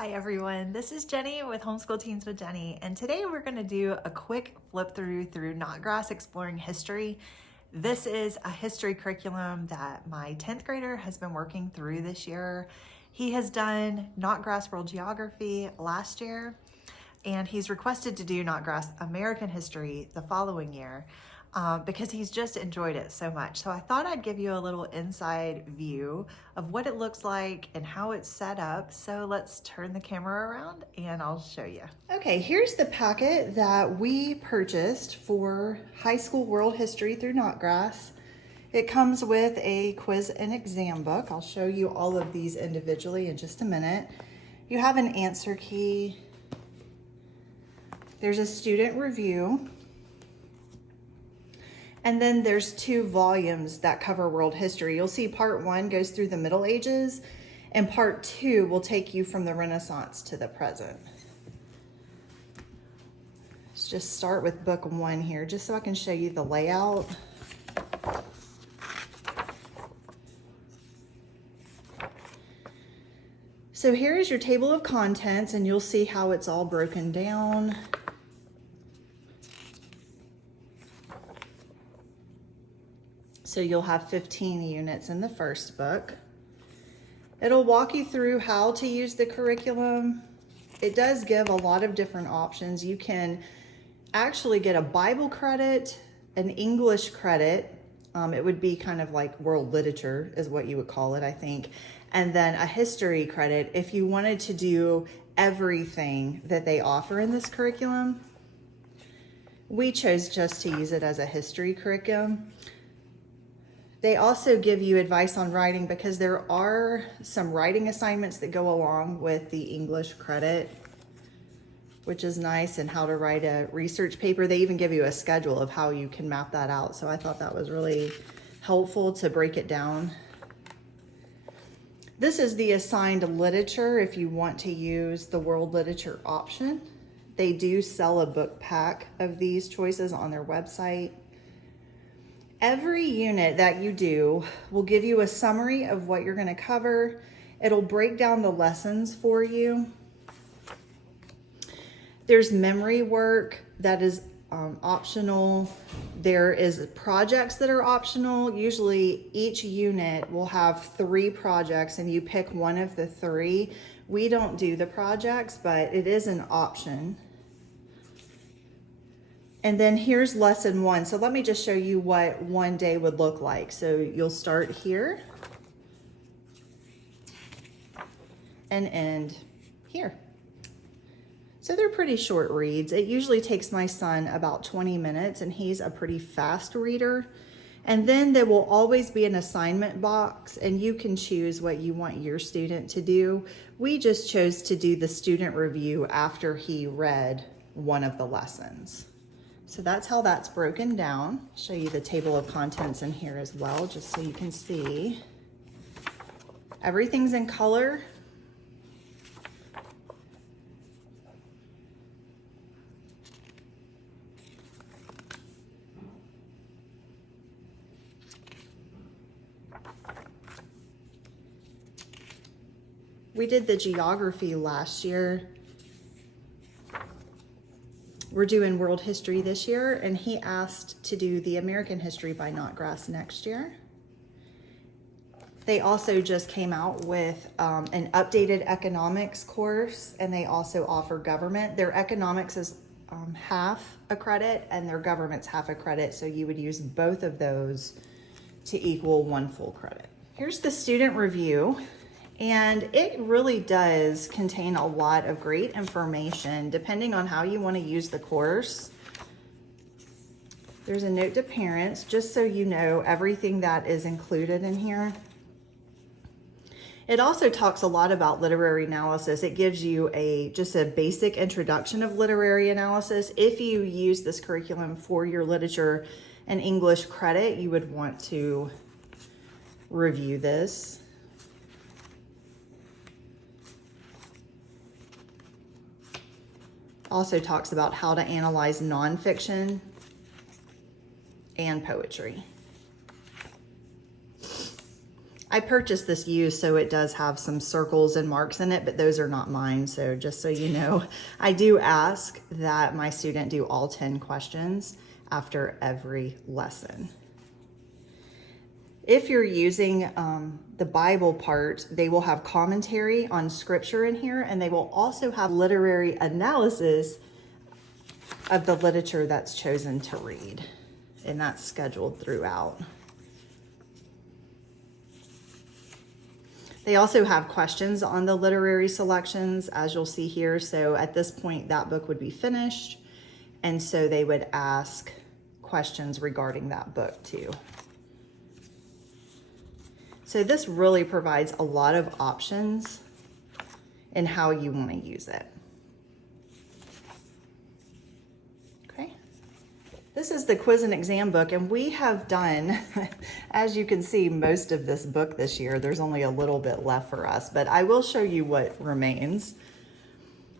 Hi everyone, this is Jenny with Homeschool Teens with Jenny, and today we're going to do a quick flip through Notgrass Exploring History. This is a history curriculum that my 10th grader has been working through this year. He has done Notgrass World Geography last year, and he's requested to do Notgrass American History the following year because he's just enjoyed it so much. So I thought I'd give you a little inside view of what it looks like and how it's set up. So let's turn the camera around and I'll show you. Okay, here's the packet that we purchased for high school world history through Notgrass. It comes with a quiz and exam book. I'll show you all of these individually in just a minute. You have an answer key. There's a student review. And then there's 2 volumes that cover world history. You'll see part 1 goes through the Middle Ages, and part 2 will take you from the Renaissance to the present. Let's just start with book 1 here, just so I can show you the layout. So here is your table of contents, and you'll see how it's all broken down. So you'll have 15 units in the first book. It'll walk you through how to use the curriculum. It does give a lot of different options. You can actually get a Bible credit, an English credit. It would be kind of like world literature is what you would call it, I think. And then a history credit if you wanted to do everything that they offer in this curriculum. We chose just to use it as a history curriculum. They also give you advice on writing because there are some writing assignments that go along with the English credit, which is nice, and how to write a research paper. They even give you a schedule of how you can map that out. So I thought that was really helpful to break it down. This is the assigned literature if you want to use the world literature option. They do sell a book pack of these choices on their website. Every unit that you do will give you a summary of what you're going to cover. It'll break down the lessons for you. There's memory work that is optional. There is projects that are optional. Usually each unit will have 3 projects and you pick one of the 3. We don't do the projects, but it is an option. And then here's lesson 1. So let me just show you what one day would look like. So you'll start here and end here. So they're pretty short reads. It usually takes my son about 20 minutes, and he's a pretty fast reader. And then there will always be an assignment box, and you can choose what you want your student to do. We just chose to do the student review after he read one of the lessons. So that's how that's broken down. I'll show you the table of contents in here as well, just so you can see. Everything's in color. We did the geography last year. We're doing world history this year, and he asked to do the American history by Notgrass next year. They also just came out with an updated economics course, and they also offer government. Their economics is half a credit, and their government's half a credit, so you would use both of those to equal 1 full credit. Here's the student review. And it really does contain a lot of great information depending on how you want to use the course. There's a note to parents, just so you know everything that is included in here. It also talks a lot about literary analysis. It gives you just a basic introduction of literary analysis. If you use this curriculum for your literature and English credit, you would want to review this. Also talks about how to analyze nonfiction and poetry. I purchased this used, so it does have some circles and marks in it, but those are not mine. So just so you know, I do ask that my student do all 10 questions after every lesson. If you're using the Bible part, they will have commentary on scripture in here, and they will also have literary analysis of the literature that's chosen to read, and that's scheduled throughout. They also have questions on the literary selections, as you'll see here. So at this point, that book would be finished. And so they would ask questions regarding that book too. So this really provides a lot of options in how you want to use it. This is the quiz and exam book, and we have done, as you can see, most of this book this year. There's only a little bit left for us, but I will show you what remains.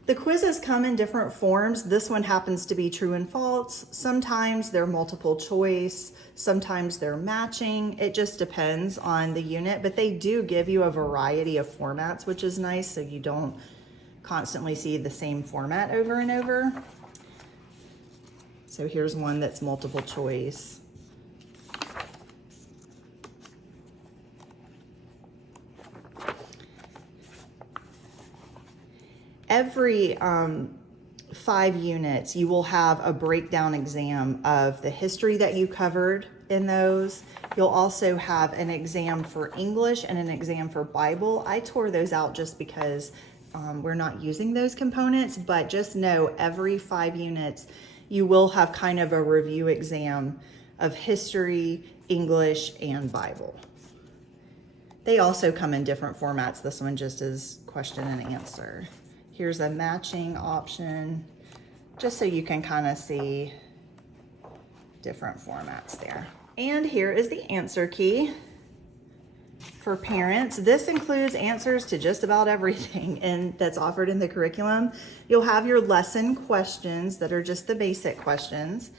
The quizzes come in different forms. This one happens to be true and false. Sometimes they're multiple choice. Sometimes they're matching. It just depends on the unit, but they do give you a variety of formats, which is nice, so you don't constantly see the same format over and over. So here's one that's multiple choice. Every 5 units, you will have a breakdown exam of the history that you covered in those. You'll also have an exam for English and an exam for Bible. I tore those out just because we're not using those components, but just know every 5 units, you will have kind of a review exam of history, English, and Bible. They also come in different formats. This one just is question and answer. Here's a matching option, just so you can kind of see different formats there. And here is the answer key for parents. This includes answers to just about everything and that's offered in the curriculum. You'll have your lesson questions that are just the basic questions,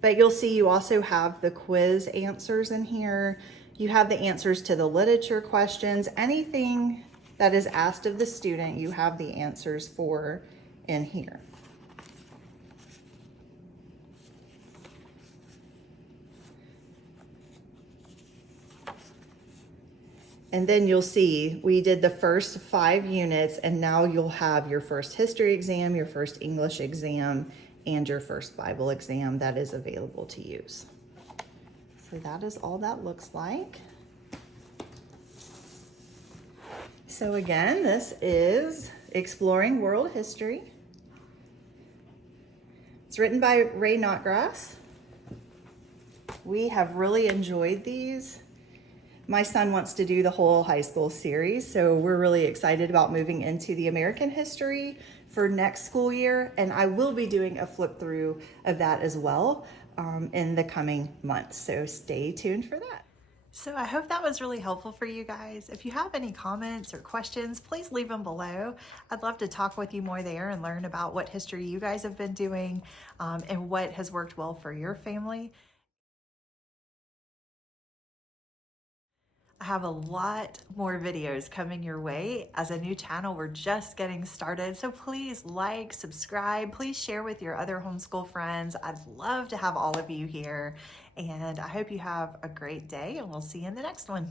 but you'll see you also have the quiz answers in here. You have the answers to the literature questions. Anything that is asked of the student, you have the answers for in here. And then you'll see we did the first 5 units, and now you'll have your first history exam, your first English exam, and your first Bible exam that is available to use. So that is all that looks like. So again, this is Exploring World History. It's written by Ray Notgrass. We have really enjoyed these. My son wants to do the whole high school series, so we're really excited about moving into the American history for next school year, and I will be doing a flip through of that as well in the coming months, so stay tuned for that. So I hope that was really helpful for you guys. If you have any comments or questions, please leave them below. I'd love to talk with you more there and learn about what history you guys have been doing and what has worked well for your family. I have a lot more videos coming your way. As a new channel, we're just getting started. So please like, subscribe, please share with your other homeschool friends. I'd love to have all of you here. And I hope you have a great day, and we'll see you in the next one.